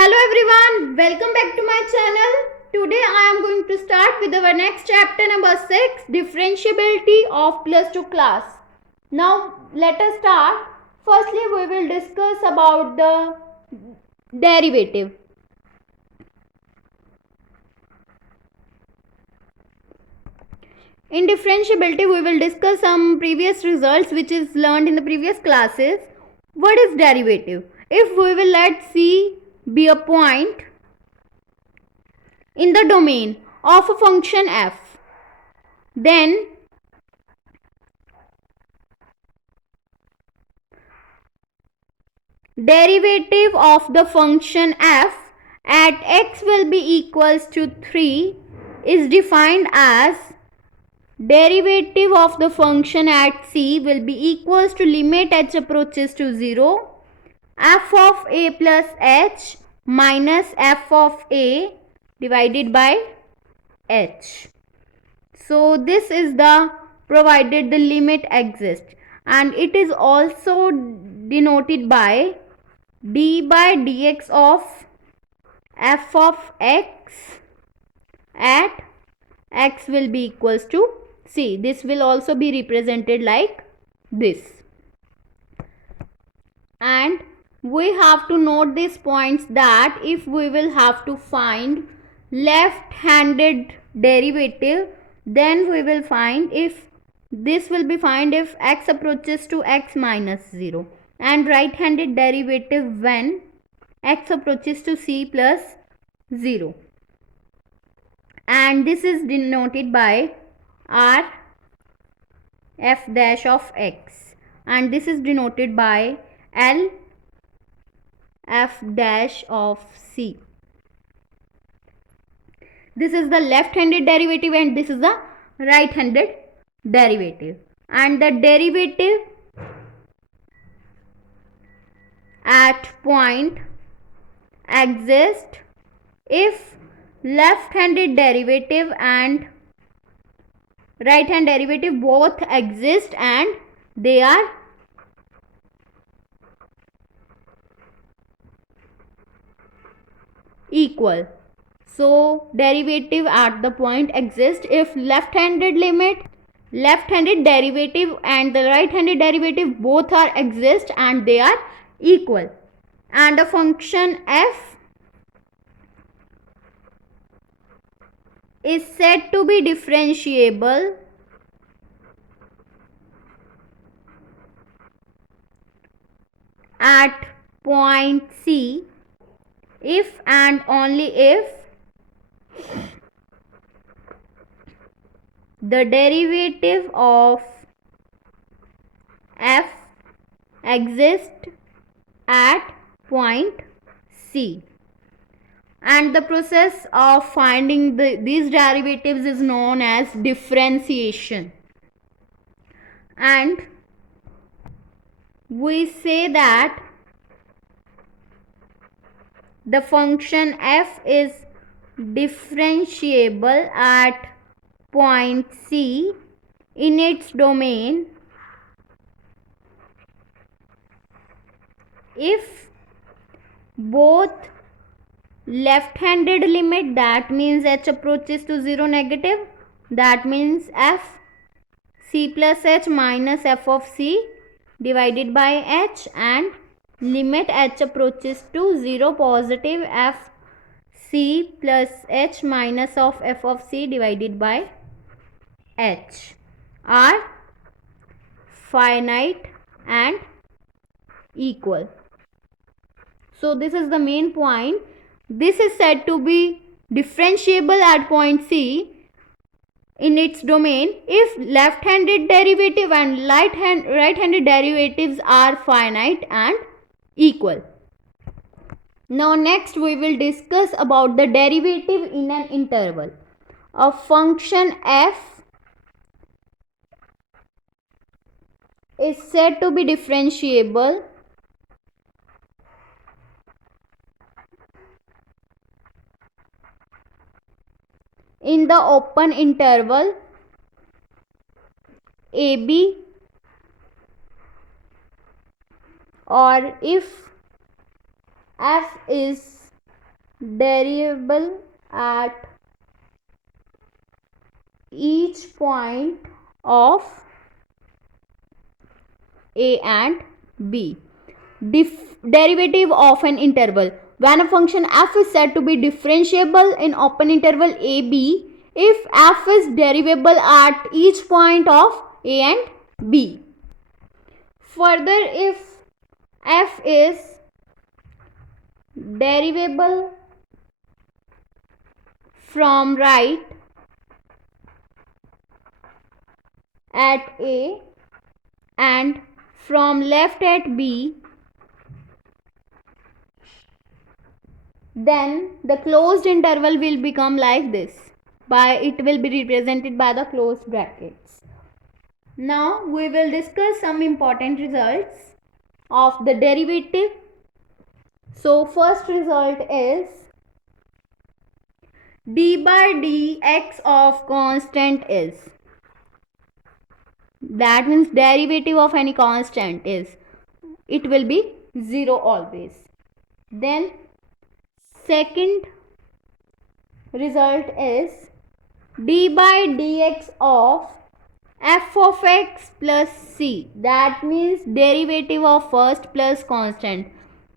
Hello everyone, welcome back to my channel. Today I am going to start with our next chapter number 6, differentiability of plus 2 class. Now let us start. Firstly we will discuss about the derivative. In differentiability we will discuss some previous results which is learned in the previous classes. What is derivative? If we will let C be a point in the domain of a function f, then derivative of the function f at x will be equals to 3 is defined as derivative of the function at c will be equals to limit h approaches to 0 f of a plus h minus f of a divided by h. So this is the provided the limit exists, and it is also denoted by d by dx of f of x at x will be equals to c. This will also be represented like this. And we have to note these points that if we will have to find left-handed derivative, then we will find if this will be find if x approaches to x minus 0, and right-handed derivative when x approaches to c plus 0, and this is denoted by r f dash of x, and this is denoted by l f dash of c. This is the left-handed derivative and this is the right-handed derivative, and the derivative at point exists if left-handed derivative and right-hand derivative both exist and they are equal. So derivative at the point exists if left-handed derivative and the right-handed derivative both are exist and they are equal, and a function f is said to be differentiable at point C if and only if the derivative of f exists at point C. And the process of finding these derivatives is known as differentiation. And we say that the function f is differentiable at point C in its domain if both left-handed limit, that means h approaches to 0 negative, that means f c plus h minus f of c divided by h, and limit h approaches to 0 positive f c plus h minus of f of c divided by h are finite and equal. So this is the main point. This is said to be differentiable at point C in its domain if left-handed derivative and right-handed derivatives are finite and equal. Now next we will discuss about the derivative in an interval. A function f is said to be differentiable in the open interval AB, or if f is variable at each point of a and b. Derivative of an interval. When a function f is said to be differentiable in open interval a b, if f is derivable at each point of a and b. Further, if f is derivable from right at a and from left at b, then the closed interval will become like this. It will be represented by the closed brackets. Now we will discuss some important results of the derivative. So first result is d by dx of constant is. That means derivative of any constant is. It will be 0 always. Then second result is d by dx of f of x plus c. That means derivative of first plus constant.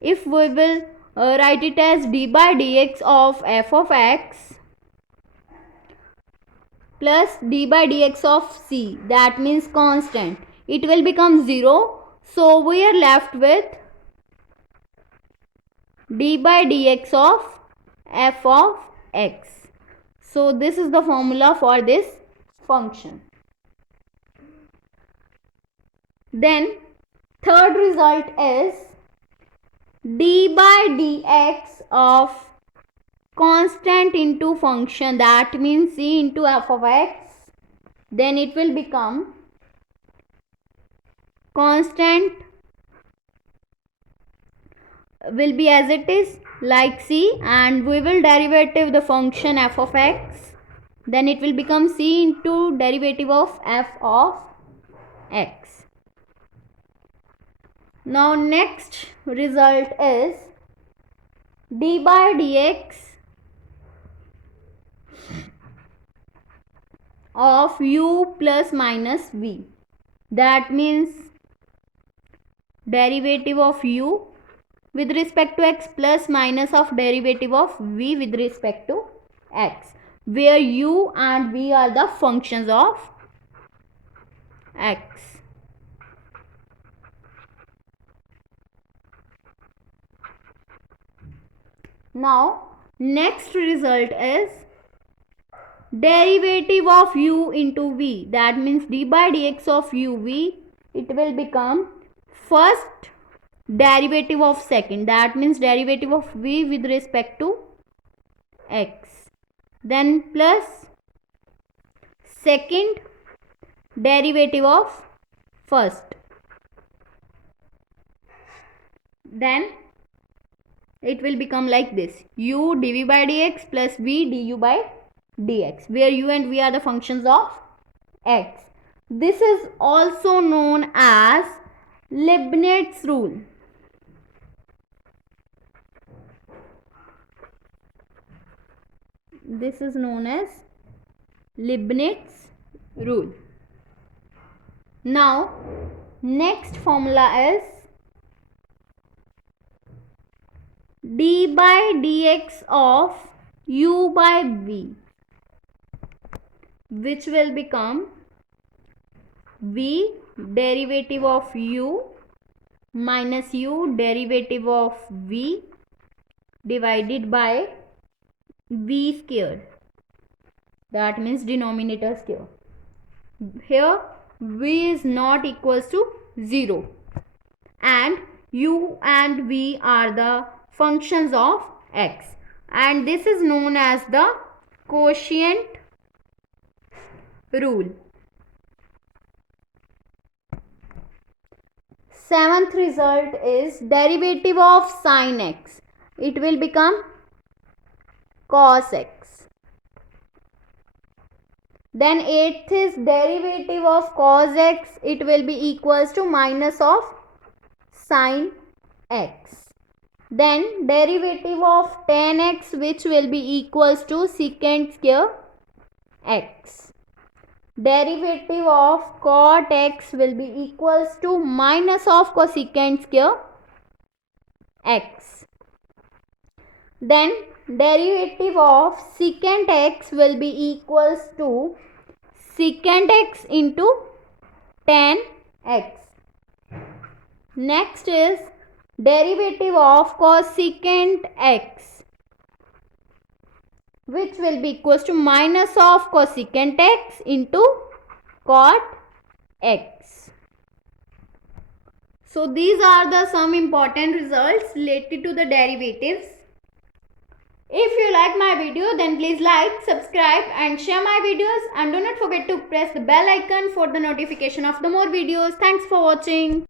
If we will write it as d by dx of f of x plus d by dx of c, that means constant, it will become 0. So we are left with d by dx of f of x. So this is the formula for this function. Then third result is d by dx of constant into function, that means c into f of x. Then it will become constant will be as it is like c, and we will derivative the function f of x. Then it will become c into derivative of f of x. Now next result is d by dx of u plus minus v. That means derivative of u with respect to x plus minus of derivative of v with respect to x, where u and v are the functions of x. Now next result is derivative of u into v. That means d by dx of uv, it will become first derivative of second, that means derivative of v with respect to x, then plus second derivative of first, then it will become like this: u dv by dx plus v du by dx, where u and v are the functions of x. This is also known as Leibniz rule. This is known as Leibniz rule. Now next formula is d by dx of u by v, which will become v derivative of u minus u derivative of v divided by v squared, that means denominator square. Here v is not equals to 0 and u and v are the functions of x, and this is known as the quotient rule. Seventh result is derivative of sin x. It will become cos x. Then eighth is derivative of cos x. It will be equals to minus of sin x. Then derivative of tan x, which will be equals to secant square x. Derivative of cot x will be equals to minus of cosecant square x. Then derivative of secant x will be equals to secant x into tan x. Next is derivative of cosecant x, which will be equals to minus of cosecant x into cot x. So these are the some important results related to the derivatives. If you like my video, then please like, subscribe and share my videos, and do not forget to press the bell icon for the notification of the more videos. Thanks for watching.